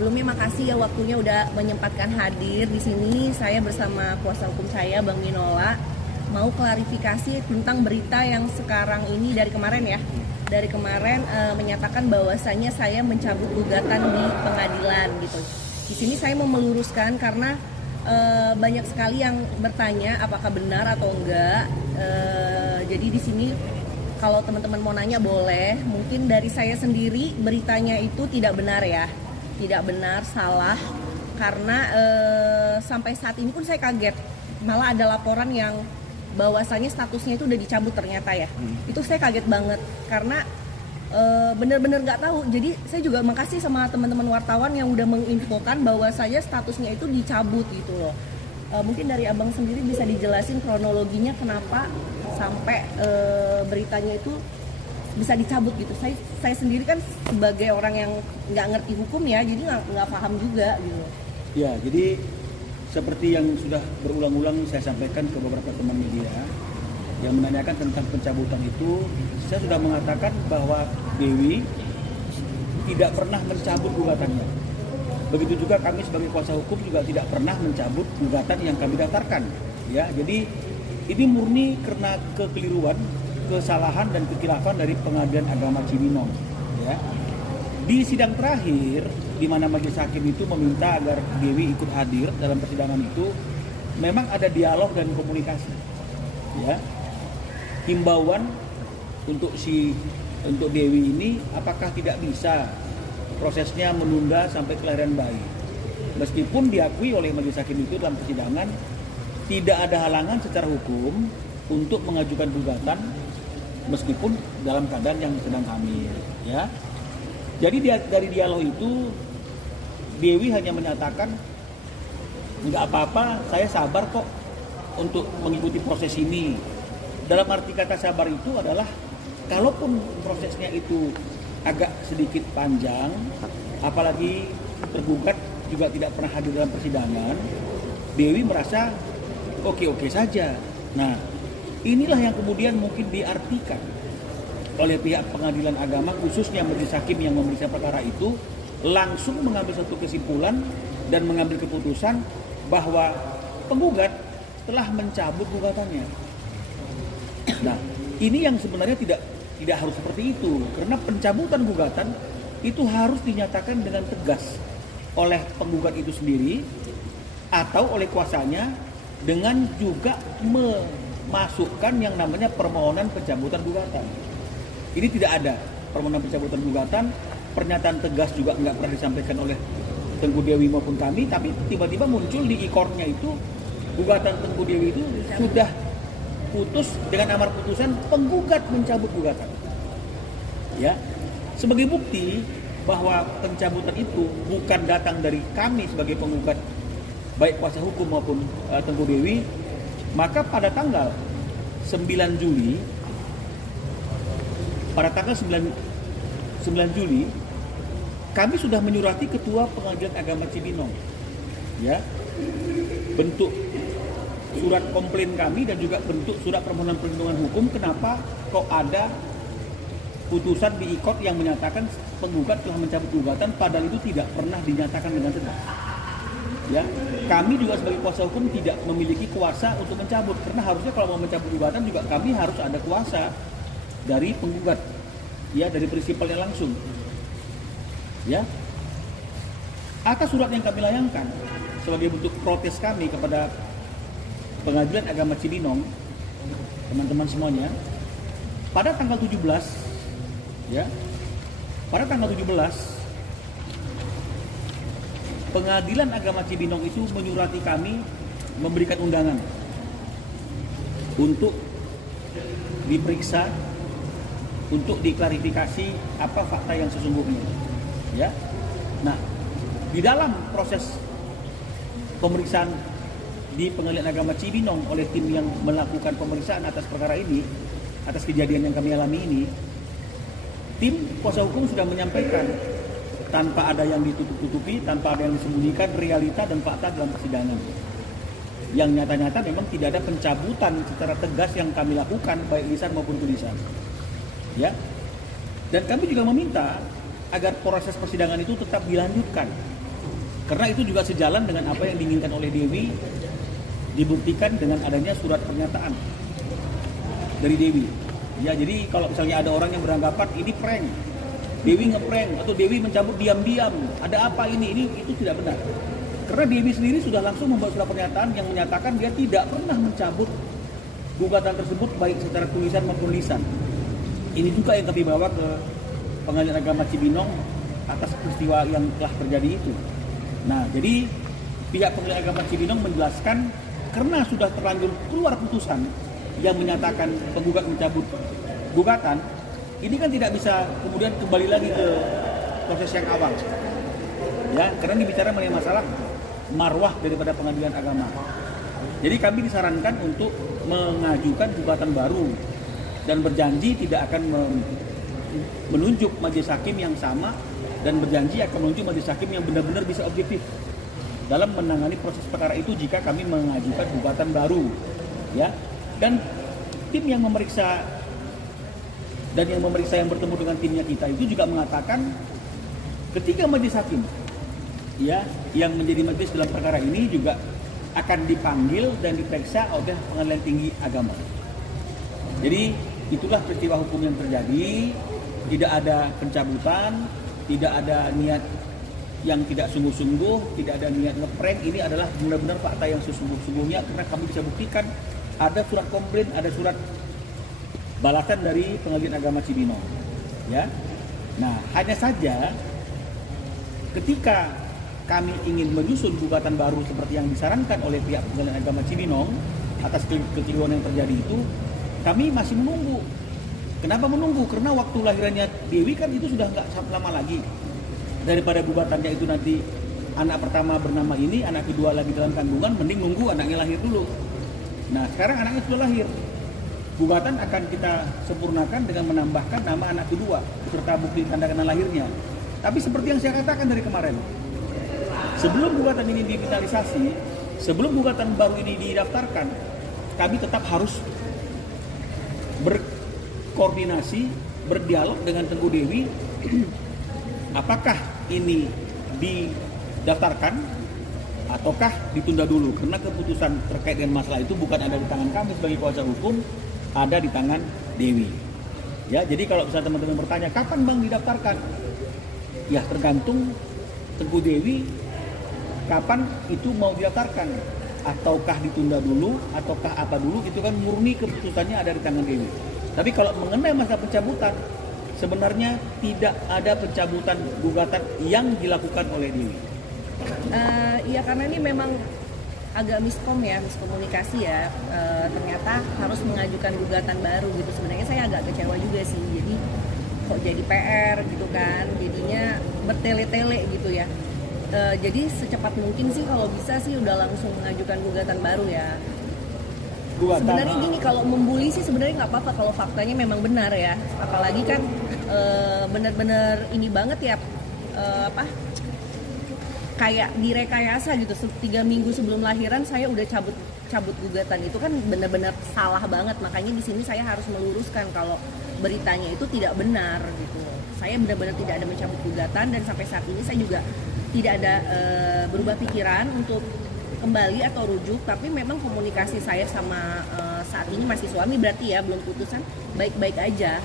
Sebelumnya makasih ya waktunya udah menyempatkan hadir di sini. Saya bersama kuasa hukum saya Bang Minola mau klarifikasi tentang berita yang sekarang ini dari kemarin ya. Dari kemarin menyatakan bahwasannya saya mencabut gugatan di pengadilan gitu. Di sini saya mau meluruskan karena banyak sekali yang bertanya apakah benar atau enggak. Jadi di sini kalau teman-teman mau nanya boleh. Mungkin dari saya sendiri beritanya itu tidak benar ya. Tidak benar, salah, karena sampai saat ini pun saya kaget, malah ada laporan yang bahwasannya statusnya itu udah dicabut ternyata ya. Itu saya kaget banget karena bener-bener nggak tahu. Jadi saya juga makasih sama teman-teman wartawan yang udah menginfokan bahwa saya statusnya itu dicabut gitu loh. Mungkin dari abang sendiri bisa dijelasin kronologinya kenapa sampai beritanya itu bisa dicabut gitu. Saya sendiri kan sebagai orang yang nggak ngerti hukum ya, jadi nggak paham juga gitu. Ya, jadi seperti yang sudah berulang-ulang saya sampaikan ke beberapa teman media yang menanyakan tentang pencabutan itu, saya sudah mengatakan bahwa Dewi tidak pernah mencabut gugatannya. Begitu juga kami sebagai kuasa hukum juga tidak pernah mencabut gugatan yang kami daftarkan. Ya, jadi ini murni karena kekeliruan, kesalahan dan kekhilafan dari Pengadilan Agama Cibinong. Ya. Di sidang terakhir, di mana majelis hakim itu meminta agar Dewi ikut hadir dalam persidangan itu, memang ada dialog dan komunikasi. Ya. Himbauan untuk Dewi ini, apakah tidak bisa prosesnya menunda sampai kelahiran bayi. Meskipun diakui oleh majelis hakim itu dalam persidangan, tidak ada halangan secara hukum untuk mengajukan gugatan meskipun dalam keadaan yang sedang hamil, ya. Jadi dari dialog itu Dewi hanya menyatakan nggak apa-apa, saya sabar kok untuk mengikuti proses ini. Dalam arti kata sabar itu adalah kalaupun prosesnya itu agak sedikit panjang, apalagi tergugat juga tidak pernah hadir dalam persidangan, Dewi merasa oke-oke saja. Nah, inilah yang kemudian mungkin diartikan oleh pihak pengadilan agama, khususnya majelis hakim yang memeriksa perkara itu, langsung mengambil satu kesimpulan dan mengambil keputusan bahwa penggugat telah mencabut gugatannya. Nah, ini yang sebenarnya tidak harus seperti itu, karena pencabutan gugatan itu harus dinyatakan dengan tegas oleh penggugat itu sendiri atau oleh kuasanya, dengan juga memasukkan yang namanya permohonan pencabutan gugatan. Ini tidak ada permohonan pencabutan gugatan, pernyataan tegas juga nggak pernah disampaikan oleh Tengku Dewi maupun kami, tapi tiba-tiba muncul di ikornya itu gugatan Tengku Dewi itu sudah putus dengan amar putusan penggugat mencabut gugatan. Ya, sebagai bukti bahwa pencabutan itu bukan datang dari kami sebagai penggugat, baik kuasa hukum maupun Tengku Dewi, maka pada tanggal 9 Juli, kami sudah menyurati Ketua Pengadilan Agama Cibinong, ya, bentuk surat komplain kami dan juga bentuk surat permohonan perlindungan hukum. Kenapa kok ada putusan di IKOT yang menyatakan penggugat telah mencabut gugatan, padahal itu tidak pernah dinyatakan dengan tegas. Ya, kami juga sebagai kuasa hukum tidak memiliki kuasa untuk mencabut, karena harusnya kalau mau mencabut gugatan juga kami harus ada kuasa dari penggugat, ya, dari prinsipalnya langsung. Ya, atas surat yang kami layangkan sebagai bentuk protes kami kepada Pengadilan Agama Cibinong, teman-teman semuanya, pada tanggal 17, ya, pada tanggal 17 Pengadilan Agama Cibinong itu menyurati kami, memberikan undangan untuk diperiksa, untuk diklarifikasi apa fakta yang sesungguhnya. Ya, nah, di dalam proses pemeriksaan di Pengadilan Agama Cibinong oleh tim yang melakukan pemeriksaan atas perkara ini, atas kejadian yang kami alami ini, tim kuasa hukum sudah menyampaikan tanpa ada yang ditutup-tutupi, tanpa ada yang disembunyikan realita dan fakta dalam persidangan. Yang nyata-nyata memang tidak ada pencabutan secara tegas yang kami lakukan, baik lisan maupun tulisan. Ya. Dan kami juga meminta agar proses persidangan itu tetap dilanjutkan Karena itu juga sejalan dengan apa yang diinginkan oleh Dewi, dibuktikan dengan adanya surat pernyataan dari Dewi. Ya, jadi kalau misalnya ada orang yang beranggapan ini prank, Dewi ngeprank atau Dewi mencabut diam-diam, ada apa ini itu tidak benar. Karena Dewi sendiri sudah langsung membuat surat pernyataan yang menyatakan dia tidak pernah mencabut gugatan tersebut baik secara tulisan maupun lisan. Ini juga yang kami bawa ke Pengadilan Agama Cibinong atas peristiwa yang telah terjadi itu. Nah, jadi pihak Pengadilan Agama Cibinong menjelaskan karena sudah terlanjur keluar putusan yang menyatakan penggugat mencabut gugatan, ini kan tidak bisa kemudian kembali lagi ke proses yang awal. Ya, karena ini bicara mengenai masalah marwah daripada Pengadilan Agama. Jadi kami disarankan untuk mengajukan gugatan baru dan berjanji tidak akan menunjuk majelis hakim yang sama dan berjanji akan menunjuk majelis hakim yang benar-benar bisa objektif dalam menangani proses perkara itu jika kami mengajukan gugatan baru, ya. Dan tim yang memeriksa yang bertemu dengan timnya kita itu juga mengatakan ketika majelis hakim, ya, yang menjadi majelis dalam perkara ini juga akan dipanggil dan diperiksa oleh Pengadilan Tinggi Agama. Jadi itulah peristiwa hukum yang terjadi, tidak ada pencabutan, tidak ada niat yang tidak sungguh-sungguh, tidak ada niat ngeprank. Ini adalah benar-benar fakta yang sesungguh-sungguhnya karena kami bisa buktikan ada surat komplain, ada surat balasan dari Pengadilan Agama Cibinong. Ya. Nah, hanya saja ketika kami ingin menyusun gugatan baru seperti yang disarankan oleh pihak Pengadilan Agama Cibinong atas kekeliruan yang terjadi itu, kami masih menunggu. Kenapa menunggu? Karena waktu lahirannya Dewi kan itu sudah nggak lama lagi. Daripada gugatannya itu nanti anak pertama bernama ini, anak kedua lagi dalam kandungan, mending nunggu anaknya lahir dulu. Nah, sekarang anaknya sudah lahir. Gugatan akan kita sempurnakan dengan menambahkan nama anak kedua serta bukti tanda kenal lahirnya. Tapi seperti yang saya katakan dari kemarin, sebelum gugatan ini difinalisasi, sebelum gugatan baru ini didaftarkan, kami tetap harus berkoordinasi, berdialog dengan Tengku Dewi, apakah ini didaftarkan ataukah ditunda dulu, karena keputusan terkait dengan masalah itu bukan ada di tangan kami sebagai kuasa hukum, ada di tangan Dewi. Ya, jadi kalau misalnya teman-teman bertanya kapan Bang didaftarkan, ya tergantung Tengku Dewi kapan itu mau didaftarkan, ataukah ditunda dulu, ataukah apa dulu, itu kan murni keputusannya ada di tangan Dewi. Tapi kalau mengenai masa pencabutan, sebenarnya tidak ada pencabutan gugatan yang dilakukan oleh Dewi. Iya, karena ini memang agak miskomunikasi ya. Ternyata harus mengajukan gugatan baru gitu. Sebenarnya saya agak kecewa juga sih. Jadi kok jadi PR gitu kan, jadinya bertele-tele gitu ya. Jadi secepat mungkin sih kalau bisa sih udah langsung mengajukan gugatan baru ya. Sebenarnya gini, kalau membuli sih sebenarnya nggak apa-apa kalau faktanya memang benar ya. Apalagi kan benar-benar ini banget ya, kayak direkayasa gitu. 3 minggu sebelum lahiran saya udah cabut gugatan, itu kan benar-benar salah banget. Makanya di sini saya harus meluruskan kalau beritanya itu tidak benar gitu. Saya benar-benar tidak ada mencabut gugatan dan sampai saat ini saya juga tidak ada berubah pikiran untuk kembali atau rujuk, tapi memang komunikasi saya sama saat ini masih suami berarti ya belum putusan baik-baik aja.